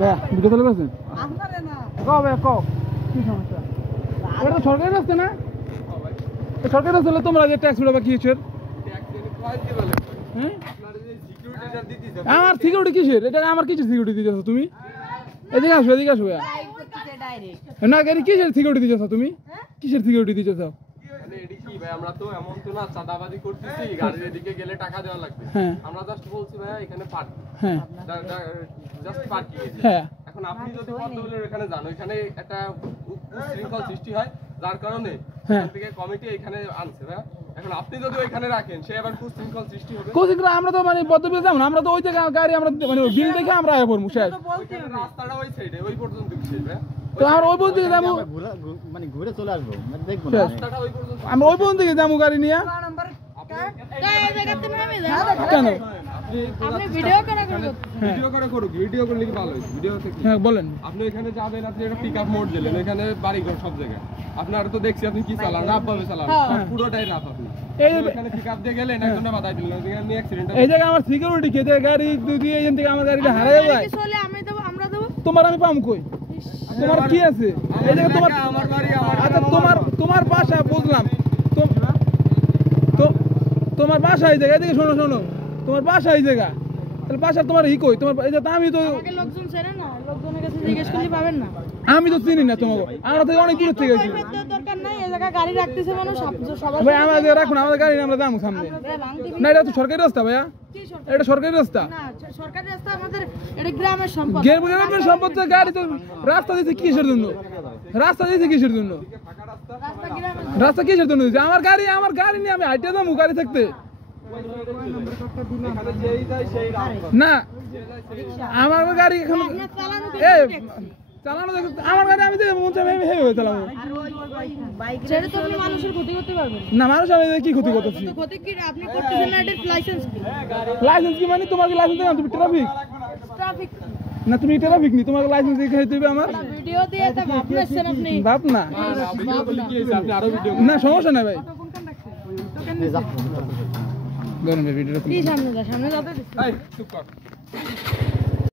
ভাইয়া ভিডিও চলে গেছে ভাইয়া কি সমস্যা এটা তো সরকারি রাস্তা না সরকারি রাস্তা হলে তোমরা যে ট্যাক্স উঠাবা কি হচ্ছে আমার সিকিউরিটি কিসের এটা আমার কিসের সিকিউরিটি দিতেছ তুমি এদিকে আসো ভাইয়া না গাড়ি কিসের সিকিউরিটি দিতেছ তুমি কিসের সিকিউরিটি দিতেছ আমরা তো এমন তো না চাঁদাবাজি করতেছি গাড়ির এদিকে গেলে টাকা দেওয়া লাগবে আমরা জাস্ট বলছি ভাই এখানে পার্কিং জাস্ট পার্কিং এখন আপনি যদি পদ্মবিলের এখানে যান ওইখানে একটা শৃঙ্খল সৃষ্টি হয় যার কারণে এখান থেকে কমিটি এখানে আনছে ভাই এখন আপনি যদি ওইখানে রাখেন সে আবার শৃঙ্খল সৃষ্টি হবে আমরা তো মানে পদ্মবিল যাব না আমরা তো ওই জায়গা গাড়ি আমরা মানে বিল দেখে আমরা আয়া পড়মু শেষ রাস্তাটা ওই সাইডে ওই পর্যন্ত শেষ ভাই তো আমরা ওই পর্যন্ত যাবো মানে ঘুরে চলে আসবো মানে দেখবো রাস্তাটা ওই পর্যন্ত আমরা ওই পর্যন্ত যাবো গাড়ি নিয়ে কেন আপনি ভিডিও করুক ভিডিও করলে কি ভালো ভিডিও বলেন আপনি এখানে যাবেন আপনি একটা পিকআপ মোড দিলেন এখানে বাড়িঘর সব জায়গায় আপনার তো দেখছি আপনি কি চালান রাফ ভাবে চালান পুরোটাই রাফ আপনি এখানে পিকআপ দিয়ে গেলেন একজন বাধা দিলেন এখানে অ্যাক্সিডেন্ট এই জায়গা আমার সিকিউরিটি কে গাড়ি যদি এখান থেকে আমার গাড়িটা হারিয়ে যায় চলে আমি দেব আমরা দেব তোমার আমি পাম কই তোমার কি আছে এই জায়গা তোমার আমার বাড়ি আচ্ছা তোমার বাসা বুঝলাম তোমার বাসা এই জায়গা এদিকে শোনো তোমার বাসা এই জায়গা তাহলে বাসা তোমার ই কই তোমার এই যে আমি তো আমাকে লোকজন চেনে না লোকজনের কাছে জিজ্ঞেস করলে পাবেন না আমি তো চিনি না তোমাকে আমরা তো অনেক দূর থেকে গেছি দরকার নাই এই জায়গা গাড়ি রাখতেছে মানুষ সবাই ভাই আমাদের রাখুন আমাদের গাড়ি আমরা যাবো সামনে না এটা তো সরকারি রাস্তা ভাইয়া এটা সরকারি রাস্তা না সরকারি রাস্তা আমাদের এটা গ্রামের সম্পদ গ্রামের সম্পদ গাড়ি তো রাস্তা দিতে কিসের জন্য রাস্তা কিসের জন্য দিতে আমার গাড়ি নিয়ে আমি হাইটে যাবো গাড়ি থাকতে না আমার গাড়ি এখন চালানো আমার গাড়ি আমি চালাবো মানুষের ক্ষতি করতে পারবেন না মানুষ আমি কি ক্ষতি করতেছি আপনি করতেছেন না এটার লাইসেন্স কি মানে তোমার লাইসেন্স তুমি ট্রাফিক না তুমি ট্রাফিক নি তোমার লাইসেন্স দেখাই দিবে আমার ভিডিও দিয়ে তা ভাবছেন আপনি বাপ না ভিডিও করলে কি হইছে আপনি আরো ভিডিও না সমস্যা নাই ভাই ধরুন ভিডিওটা সামনে যাতে এই চুপ কর